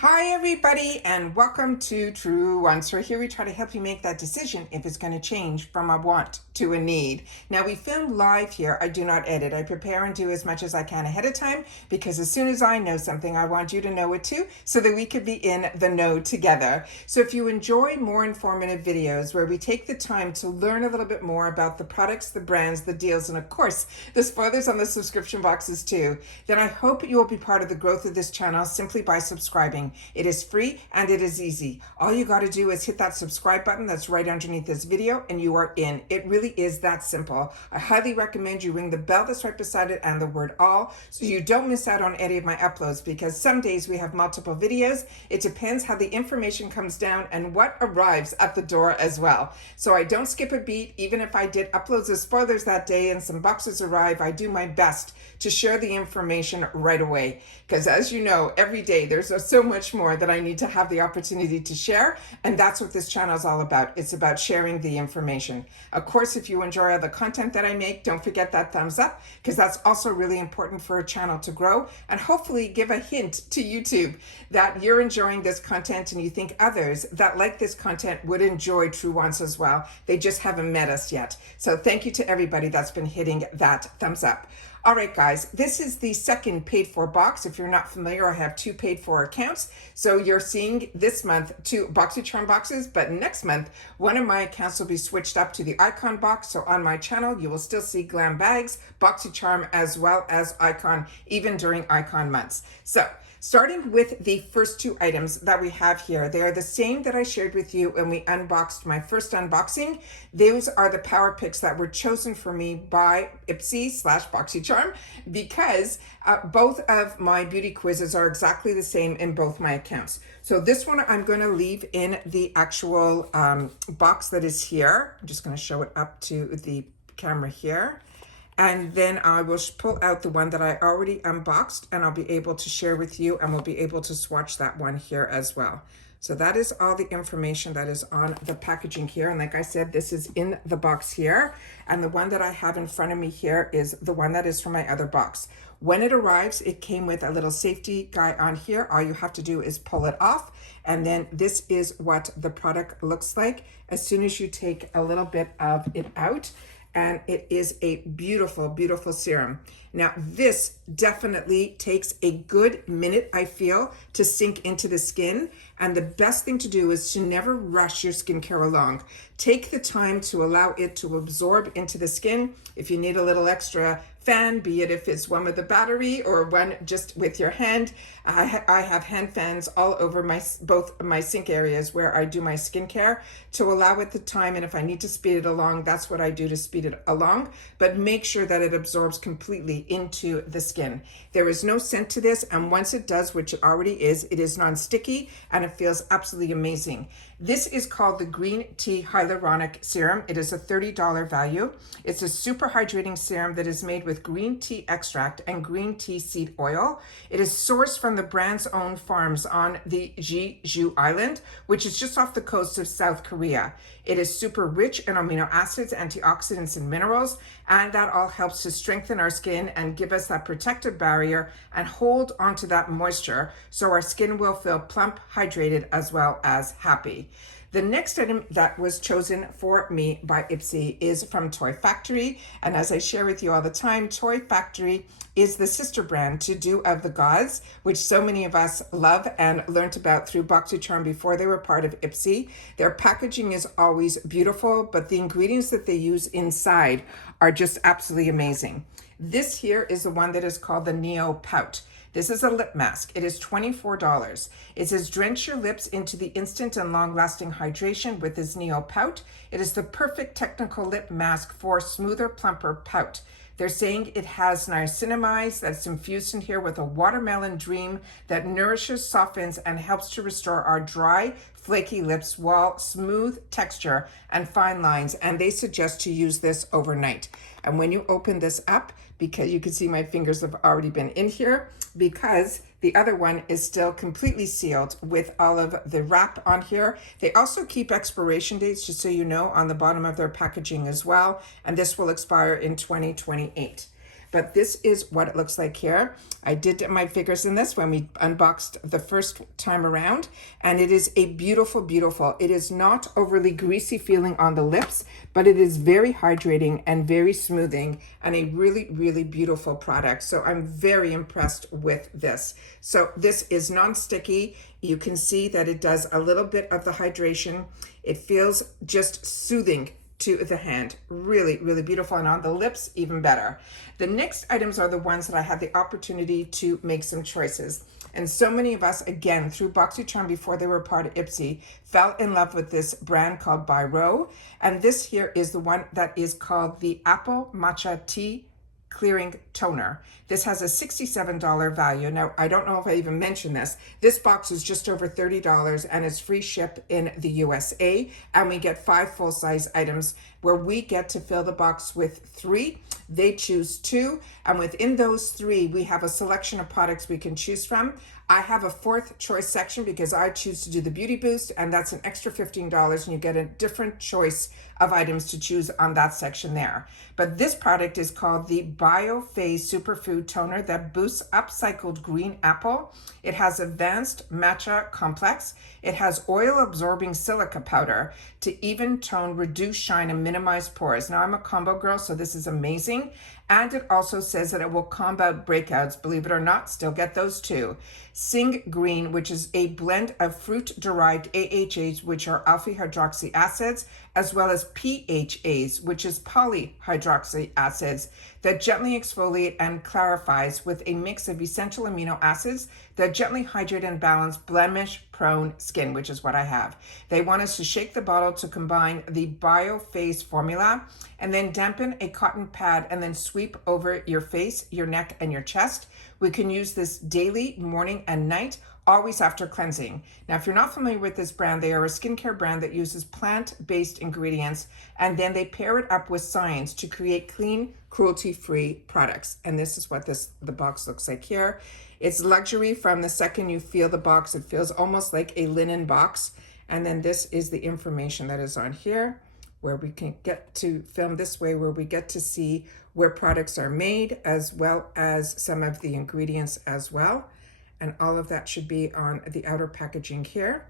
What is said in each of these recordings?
Hi everybody and welcome to Truewants. So here we try to help you make that decision if it's going to change from a want to a need. Now we film live here. I do not edit. I prepare and do as much as I can ahead of time because as soon as I know something, I want you to know it too so that we could be in the know together. So if you enjoy more informative videos where we take the time to learn a little bit more about the products, the brands, the deals, and of course the spoilers on the subscription boxes too, then I hope you will be part of the growth of this channel simply by subscribing. It is free and it is easy. All you got to do is hit that subscribe button that's right underneath this video and you are in. It really is that simple. I highly recommend you ring the bell that's right beside it and the word all so you don't miss out on any of my uploads because some days we have multiple videos. It depends how the information comes down and what arrives at the door as well. So I don't skip a beat. Even if I did uploads of spoilers that day and some boxes arrive, I do my best to share the information right away. Because as you know, every day there's so much more that I need to have the opportunity to share. And that's what this channel is all about. It's about sharing the information. Of course, if you enjoy all the content that I make, don't forget that thumbs up because that's also really important for a channel to grow and hopefully give a hint to YouTube that you're enjoying this content and you think others that like this content would enjoy Truewants as well. They just haven't met us yet. So thank you to everybody that's been hitting that thumbs up. All right, guys, this is the second paid for box. If you're not familiar, I have two paid for accounts. So you're seeing this month two Boxycharm boxes, but next month, one of my accounts will be switched up to the Icon box. So on my channel, you will still see Glam Bags, Boxycharm, as well as Icon, even during Icon months. So starting with the first two items that we have here, they are the same that I shared with you when we unboxed my first unboxing. Those are the power picks that were chosen for me by IPSY/Boxycharm because both of my beauty quizzes are exactly the same in both my accounts. So this one I'm going to leave in the actual box that is here. I'm just going to show it up to the camera here. And then I will pull out the one that I already unboxed and I'll be able to share with you and we'll be able to swatch that one here as well. So that is all the information that is on the packaging here. And like I said, this is in the box here. And the one that I have in front of me here is the one that is from my other box. When it arrives, it came with a little safety guy on here. All you have to do is pull it off. And then this is what the product looks like as soon as you take a little bit of it out. And it is a beautiful, beautiful serum. Now, this definitely takes a good minute, I feel, to sink into the skin. And the best thing to do is to never rush your skincare along. Take the time to allow it to absorb into the skin. If you need a little extra fan, be it if it's one with a battery or one just with your hand. I have hand fans all over both my sink areas where I do my skincare to allow it the time. And if I need to speed it along, that's what I do to speed it along. But make sure that it absorbs completely into the skin. There is no scent to this. And once it does, which it already is, it is non-sticky and it feels absolutely amazing. This is called the Green Tea Hyaluronic Serum. It is a $30 value. It's a super hydrating serum that is made with green tea extract and green tea seed oil. It is sourced from the brand's own farms on the Jeju Island, which is just off the coast of South Korea. It is super rich in amino acids, antioxidants, and minerals, and that all helps to strengthen our skin and give us that protective barrier and hold onto that moisture so our skin will feel plump, hydrated, as well as happy. The next item that was chosen for me by IPSY is from Toy Factory. And as I share with you all the time, Toy Factory is the sister brand to Do of the Gods, which so many of us love and learned about through Boxycharm before they were part of IPSY. Their packaging is always beautiful, but the ingredients that they use inside are just absolutely amazing. This here is the one that is called the Neo Pout. This is a lip mask. It is $24. It says drench your lips into the instant and long-lasting hydration with this Neo Pout. It is the perfect technical lip mask for smoother, plumper pout. They're saying it has niacinamide that's infused in here with a watermelon dream that nourishes, softens, and helps to restore our dry, flaky lips while smooth texture and fine lines. And they suggest to use this overnight. And when you open this up, because you can see my fingers have already been in here, because the other one is still completely sealed with all of the wrap on here. They also keep expiration dates, just so you know, on the bottom of their packaging as well. And this will expire in 2028. but this is what it looks like here. I did my fingers in this when we unboxed the first time around, and it is a beautiful, beautiful. It is not overly greasy feeling on the lips, but it is very hydrating and very smoothing, and a really, really beautiful product. So I'm very impressed with this. So this is non-sticky. You can see that it does a little bit of the hydration. It feels just soothing to the hand. Really, really beautiful. And on the lips, even better. The next items are the ones that I had the opportunity to make some choices. And so many of us, again, through Boxycharm before they were part of IPSY, fell in love with this brand called By Row. And this here is the one that is called the Apple Matcha Tea Clearing Toner. This has a $67 value. Now, I don't know if I even mentioned this. This box is just over $30 and it's free ship in the USA. And we get 5 full-size items where we get to fill the box with 3. They choose 2. And within those 3, we have a selection of products we can choose from. I have a 4th choice section because I choose to do the Beauty Boost, and that's an extra $15, and you get a different choice of items to choose on that section there. But this product is called the BioPhase Superfood Toner that boosts upcycled green apple. It has advanced matcha complex. It has oil-absorbing silica powder to even tone, reduce shine, and minimize pores. Now, I'm a combo girl, so this is amazing. And it also says that it will combat breakouts. Believe it or not, still get those too. Sing Green, which is a blend of fruit-derived AHAs, which are alpha-hydroxy acids, as well as PHAs, which is polyhydroxy acids, that gently exfoliate and clarifies with a mix of essential amino acids that gently hydrate and balance blemish-prone skin, which is what I have. They want us to shake the bottle to combine the BioPhase formula and then dampen a cotton pad and then sweep over your face, your neck, and your chest. We can use this daily, morning and night, always after cleansing. Now, if you're not familiar with this brand, they are a skincare brand that uses plant-based ingredients, and then they pair it up with science to create clean, cruelty-free products. And this is what the box looks like here. It's luxury from the second you feel the box. It feels almost like a linen box. And then this is the information that is on here, where we can get to film this way, where we get to see where products are made, as well as some of the ingredients as well. And all of that should be on the outer packaging here.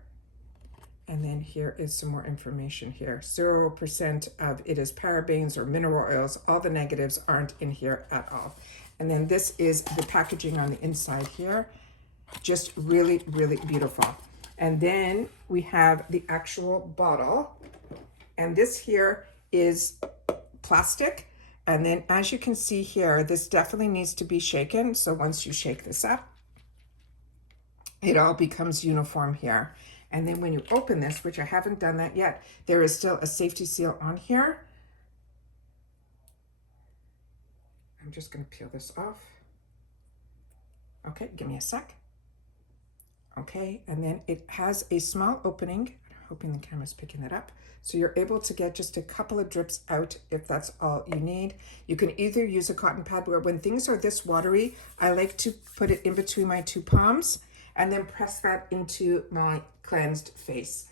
And then here is some more information here. 0% of it is parabens or mineral oils. All the negatives aren't in here at all. And then this is the packaging on the inside here. Just really, really beautiful. And then we have the actual bottle. And this here is plastic. And then as you can see here, this definitely needs to be shaken. So once you shake this up, it all becomes uniform here. And then when you open this, which I haven't done that yet, there is still a safety seal on here. I'm just going to peel this off. Okay, give me a sec. Okay, and then it has a small opening. I'm hoping the camera's picking that up. So you're able to get just a couple of drips out if that's all you need. You can either use a cotton pad, where when things are this watery, I like to put it in between my 2 palms and then press that into my cleansed face.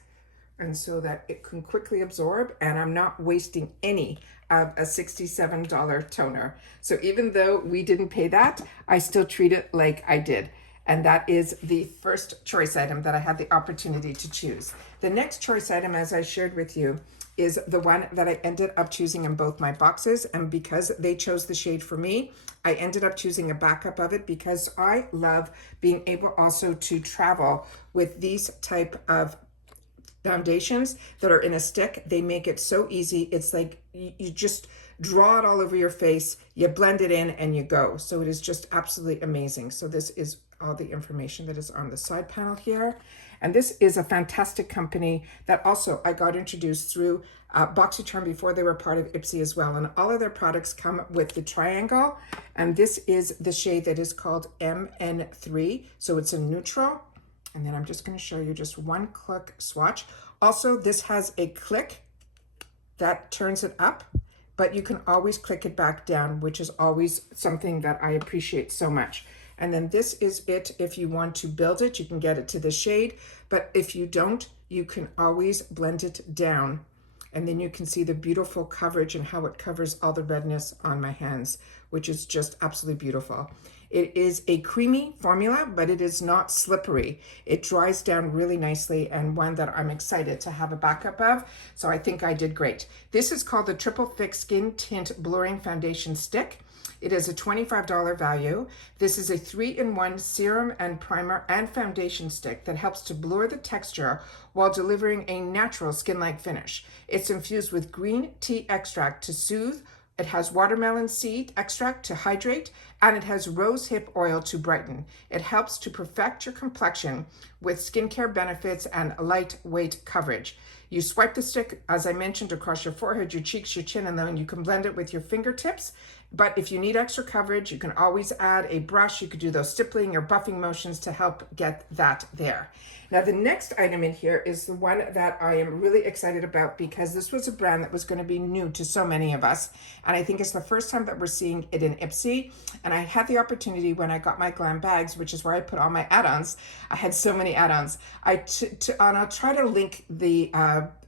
And so that it can quickly absorb, and I'm not wasting any of a $67 toner. So even though we didn't pay that, I still treat it like I did. And that is the first choice item that I had the opportunity to choose. The next choice item, as I shared with you, is the one that I ended up choosing in both my boxes. And because they chose the shade for me, I ended up choosing a backup of it, because I love being able also to travel with these type of foundations that are in a stick. They make it so easy. It's like you just draw it all over your face, you blend it in, and you go. So it is just absolutely amazing. So this is all the information that is on the side panel here. And this is a fantastic company that also I got introduced through Boxycharm before they were part of IPSY as well. And all of their products come with the triangle. And this is the shade that is called MN3. So it's a neutral. And then I'm just going to show you just one click swatch. Also, this has a click that turns it up, but you can always click it back down, which is always something that I appreciate so much. And then this is it. If you want to build it, you can get it to the shade, but if you don't, you can always blend it down. And then you can see the beautiful coverage and how it covers all the redness on my hands, which is just absolutely beautiful. It is a creamy formula, but it is not slippery. It dries down really nicely, and one that I'm excited to have a backup of. So I think I did great. This is called the Triple Fix Skin Tint Blurring Foundation Stick. It is a $25 value. This is a 3-in-1 serum and primer and foundation stick that helps to blur the texture while delivering a natural skin-like finish. It's infused with green tea extract to soothe. It has watermelon seed extract to hydrate, and it has rose hip oil to brighten. It helps to perfect your complexion with skincare benefits and lightweight coverage. You swipe the stick, as I mentioned, across your forehead, your cheeks, your chin, and then you can blend it with your fingertips. But if you need extra coverage, you can always add a brush. You could do those stippling or buffing motions to help get that there. Now, the next item in here is the one that I am really excited about because this was a brand that was going to be new to so many of us. And I think it's the first time that we're seeing it in IPSY. And I had the opportunity when I got my glam bags, which is where I put all my add-ons. I had so many add-ons. And I'll try to link the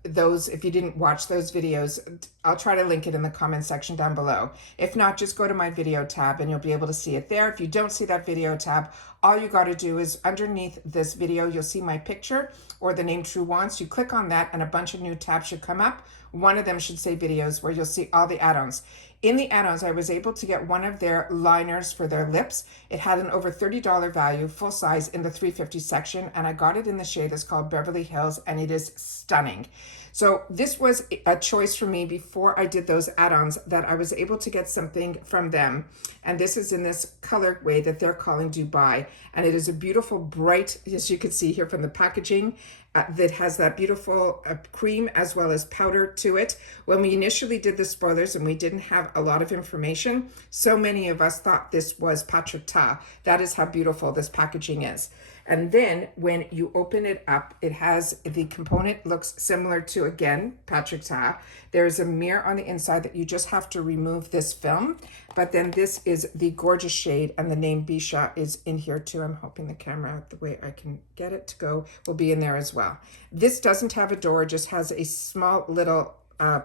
those, if you didn't watch those videos, I'll try to link it in the comment section down below. If not, just go to my video tab and you'll be able to see it there. If you don't see that video tab, all you got to do is underneath this video, you'll see my picture or the name Truewants. You click on that and a bunch of new tabs should come up. One of them should say videos, where you'll see all the add-ons. In the add-ons, I was able to get one of their liners for their lips. It had an over $30 value, full size, in the 350 section, and I got it in the shade that's called Beverly Hills, and it is stunning. So this was a choice for me before I did those add-ons, that I was able to get something from them. And this is in this colorway that they're calling Dubai. And it is a beautiful, bright, as you can see here from the packaging, that has that beautiful cream as well as powder to it. When we initially did the spoilers and we didn't have a lot of information, so many of us thought this was Patrick Ta. That is how beautiful this packaging is. And then when you open it up, it has the component looks similar to, again, Patrick Ta. There's a mirror on the inside that you just have to remove this film. But then this is the gorgeous shade, and the name Bisha is in here too. I'm hoping the camera, the way I can get it to go, will be in there as well. This doesn't have a door, just has a small little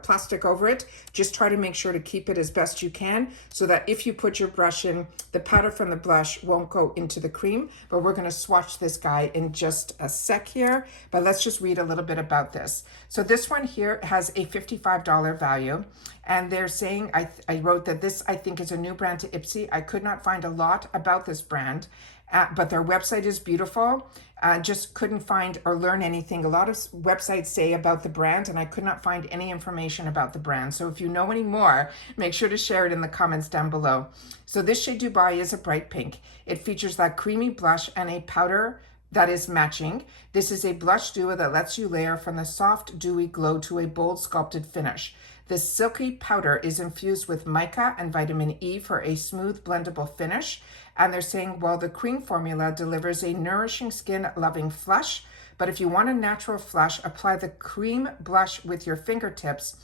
plastic over it. Just try to make sure to keep it as best you can so that if you put your brush in, the powder from the blush won't go into the cream. But we're going to swatch this guy in just a sec here, but let's just read a little bit about this. So this one here has a $55 value, and they're saying, I wrote that this, I think, is a new brand to IPSY. I could not find a lot about this brand, but their website is beautiful. Just couldn't find or learn anything. A lot of websites say about the brand, and I could not find any information about the brand. So if you know any more, make sure to share it in the comments down below. So this shade Dubai is a bright pink. It features that creamy blush and a powder that is matching. This is a blush duo that lets you layer from the soft, dewy glow to a bold, sculpted finish. This silky powder is infused with mica and vitamin E for a smooth, blendable finish. And they're saying, well, the cream formula delivers a nourishing, skin-loving flush. But if you want a natural flush, apply the cream blush with your fingertips,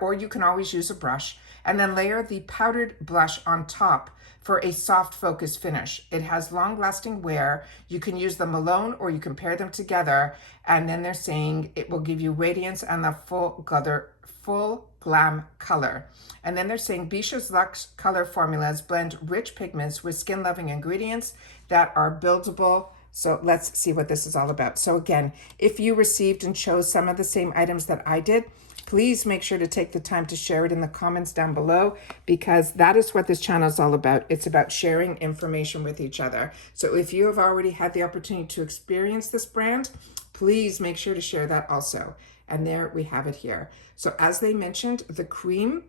or you can always use a brush, and then layer the powdered blush on top for a soft focus finish. It has long-lasting wear. You can use them alone or you can pair them together. And then they're saying it will give you radiance and the full glam color. And then they're saying Bisha's Luxe color formulas blend rich pigments with skin-loving ingredients that are buildable. So let's see what this is all about. So again, if you received and chose some of the same items that I did, please make sure to take the time to share it in the comments down below, because that is what this channel is all about. It's about sharing information with each other. So if you have already had the opportunity to experience this brand, please make sure to share that also. And there we have it here. So as they mentioned, the cream,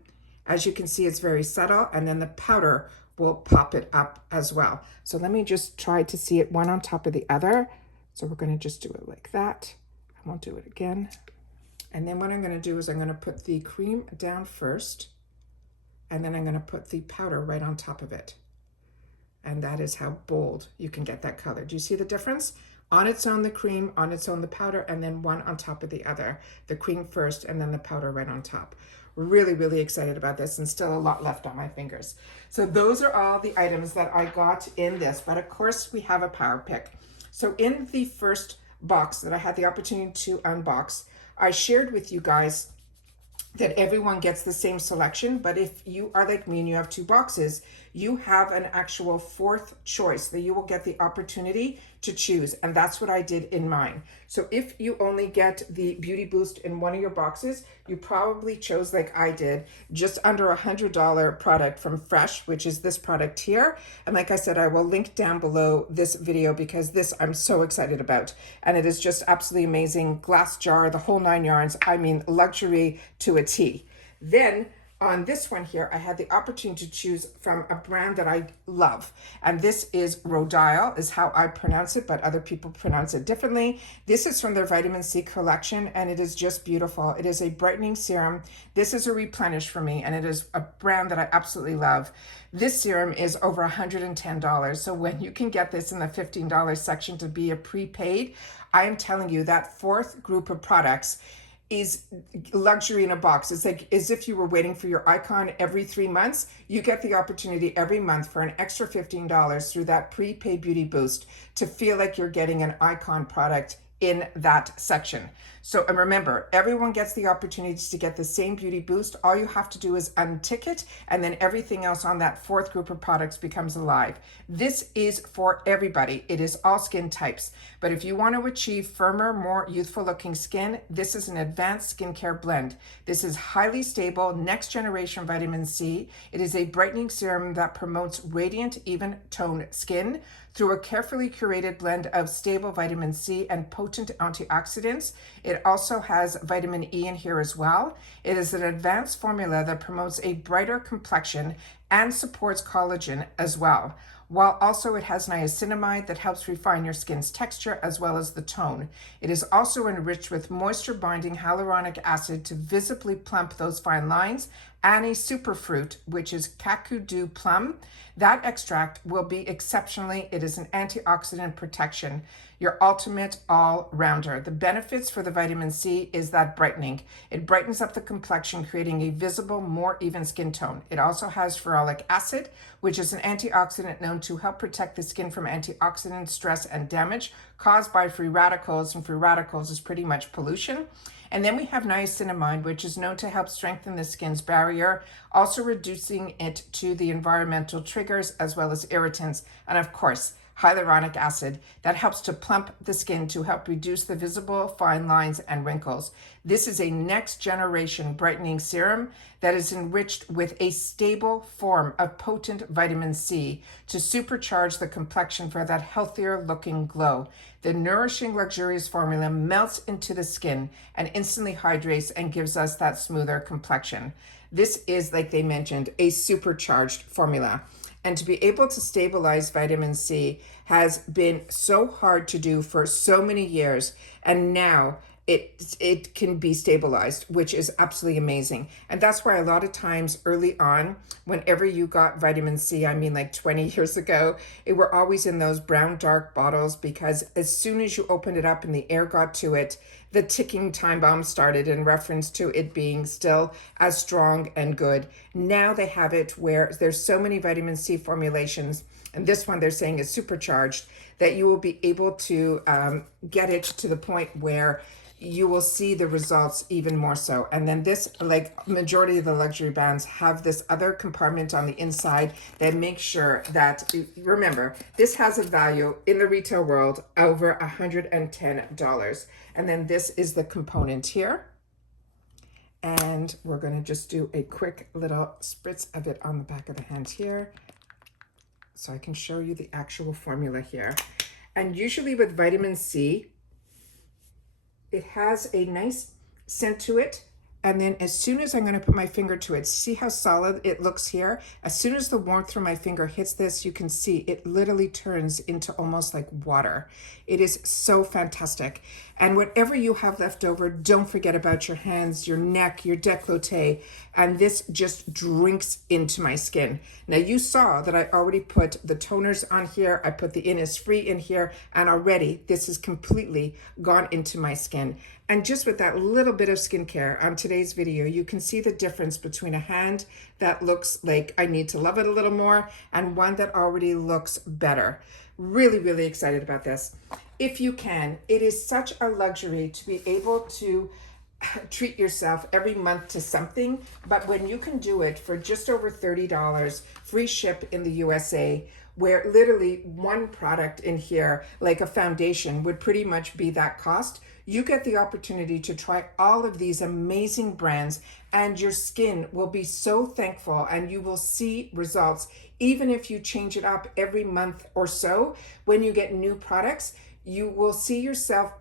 as you can see, it's very subtle, and then the powder will pop it up as well. So let me just try to see it one on top of the other. So we're going to just do it like that. I won't do it again. And then what I'm going to do is I'm going to put the cream down first, and then I'm going to put the powder right on top of it. And that is how bold you can get that color. Do you see the difference? On its own, the cream, on its own, the powder, and then one on top of the other. The cream first, and then the powder right on top. Really, really excited about this, and still a lot left on my fingers. So those are all the items that I got in this, but of course we have a power pick. So in the first box that I had the opportunity to unbox, I shared with you guys that everyone gets the same selection, but if you are like me and you have two boxes, you have an actual fourth choice that you will get the opportunity to choose. And that's what I did in mine. So if you only get the Beauty Boost in one of your boxes, you probably chose, like I did, just under $100 product from Fresh, which is this product here. And like I said, I will link down below this video because this I'm so excited about. And it is just absolutely amazing. Glass jar, the whole 9 yards. I mean, luxury to a T. Then on this one here, I had the opportunity to choose from a brand that I love. And this is Rodial, is how I pronounce it, but other people pronounce it differently. This is from their vitamin C collection, and it is just beautiful. It is a brightening serum. This is a replenish for me, and it is a brand that I absolutely love. This serum is over $110. So when you can get this in the $15 section to be a prepaid, I am telling you that fourth group of products is luxury in a box. It's like as if you were waiting for your icon every 3 months. You get the opportunity every month for an extra $15 through that prepaid Beauty Boost to feel like you're getting an icon product in that section. So, and remember, everyone gets the opportunity to get the same Beauty Boost. All you have to do is untick it, and then everything else on that fourth group of products becomes alive. This is for everybody. It is all skin types. But if you want to achieve firmer, more youthful looking skin, this is an advanced skincare blend. This is highly stable, next generation vitamin C. It is a brightening serum that promotes radiant, even tone skin through a carefully curated blend of stable vitamin C and potent antioxidants. It also has vitamin E in here as well. It is an advanced formula that promotes a brighter complexion and supports collagen as well, while also it has niacinamide that helps refine your skin's texture as well as the tone. It is also enriched with moisture-binding hyaluronic acid to visibly plump those fine lines, and a superfruit, which is Kakadu plum. That extract will be exceptionally, it is an antioxidant protection, your ultimate all-rounder. The benefits for the vitamin C is that brightening. It brightens up the complexion, creating a visible, more even skin tone. It also has ferulic acid, which is an antioxidant known to help protect the skin from antioxidant stress and damage caused by free radicals, and free radicals is pretty much pollution. And then we have niacinamide, which is known to help strengthen the skin's barrier, also reducing it to the environmental triggers as well as irritants. And of course, hyaluronic acid that helps to plump the skin to help reduce the visible fine lines and wrinkles. This is a next generation brightening serum that is enriched with a stable form of potent vitamin C to supercharge the complexion for that healthier looking glow. The nourishing, luxurious formula melts into the skin and instantly hydrates and gives us that smoother complexion. This is, like they mentioned, a supercharged formula. And to be able to stabilize vitamin C has been so hard to do for so many years. And now it can be stabilized, which is absolutely amazing. And that's why a lot of times early on, whenever you got vitamin C, I mean like 20 years ago, it were always in those brown dark bottles, because as soon as you opened it up and the air got to it, the ticking time bomb started in reference to it being still as strong and good. Now they have it where there's so many vitamin C formulations, and this one they're saying is supercharged, that you will be able to get it to the point where you will see the results even more so. And then this, like majority of the luxury brands, have this other compartment on the inside that makes sure that, remember, this has a value in the retail world over $110. And then this is the component here. And we're gonna just do a quick little spritz of it on the back of the hand here, so I can show you the actual formula here. And usually with vitamin C, it has a nice scent to it. And then as soon as I'm going to put my finger to it, see how solid it looks here? As soon as the warmth from my finger hits this, you can see it literally turns into almost like water. It is so fantastic. And whatever you have left over, don't forget about your hands, your neck, your décolleté. And this just drinks into my skin. Now you saw that I already put the toners on here. I put the Innisfree in here, and already this is completely gone into my skin. And just with that little bit of skincare on today's video, you can see the difference between a hand that looks like I need to love it a little more and one that already looks better. Really, really excited about this. If you can, it is such a luxury to be able to treat yourself every month to something, but when you can do it for just over $30, free ship in the USA, where literally one product in here, like a foundation, would pretty much be that cost, you get the opportunity to try all of these amazing brands, and your skin will be so thankful, and you will see results even if you change it up every month or so. When you get new products, you will see yourself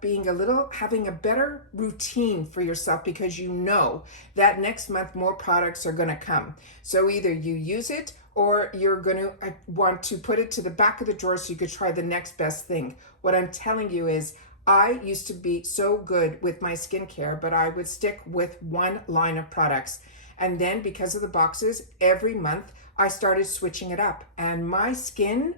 having a better routine for yourself, because you know that next month more products are going to come. So either you use it, or you're going to want to put it to the back of the drawer so you could try the next best thing. What I'm telling you is, I used to be so good with my skincare, but I would stick with one line of products. And then because of the boxes, every month I started switching it up, and my skin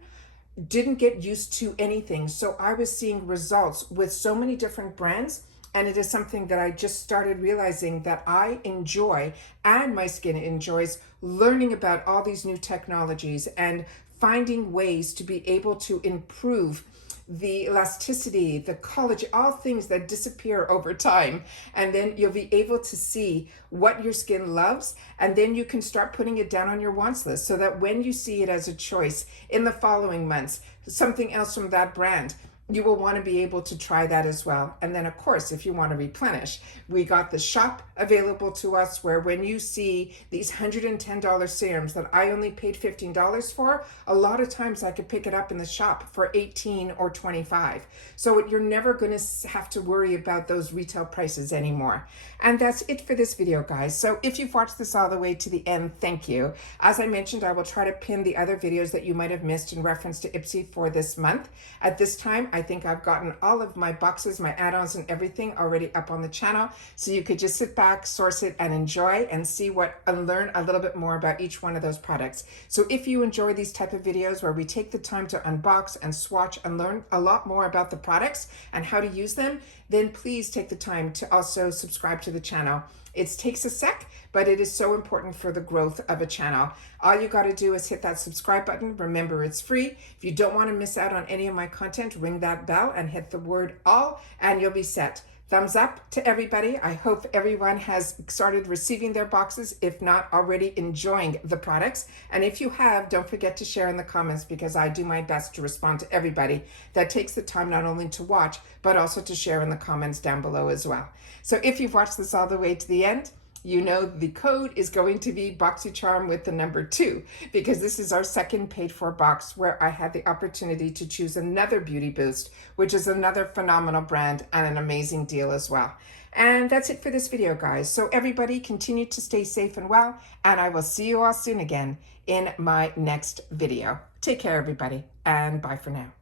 didn't get used to anything. So I was seeing results with so many different brands, and it is something that I just started realizing that I enjoy, and my skin enjoys, learning about all these new technologies and finding ways to be able to improve the elasticity, the collagen, all things that disappear over time. And then you'll be able to see what your skin loves, and then you can start putting it down on your wants list, so that when you see it as a choice in the following months, something else from that brand, you will want to be able to try that as well. And then of course, if you want to replenish, we got the shop available to us, where when you see these $110 serums that I only paid $15 for, a lot of times I could pick it up in the shop for $18 or $25. So you're never going to have to worry about those retail prices anymore. And that's it for this video, guys. So if you've watched this all the way to the end, thank you. As I mentioned, I will try to pin the other videos that you might have missed in reference to IPSY for this month. At this time, I think I've gotten all of my boxes, my add-ons and everything already up on the channel. So you could just sit back, source it, and enjoy and see and learn a little bit more about each one of those products. So if you enjoy these type of videos where we take the time to unbox and swatch and learn a lot more about the products and how to use them, then please take the time to also subscribe to the channel. It takes a sec, but it is so important for the growth of a channel. All you got to do is hit that subscribe button. Remember, it's free. If you don't want to miss out on any of my content, ring that bell and hit the word all, and you'll be set. Thumbs up to everybody. I hope everyone has started receiving their boxes, if not already enjoying the products. And if you have, don't forget to share in the comments, because I do my best to respond to everybody that takes the time not only to watch, but also to share in the comments down below as well. So if you've watched this all the way to the end, you know the code is going to be Boxycharm with the number 2, because this is our second paid for box, where I had the opportunity to choose another beauty boost, which is another phenomenal brand and an amazing deal as well. And that's it for this video, guys. So everybody continue to stay safe and well, and I will see you all soon again in my next video. Take care, everybody, and bye for now.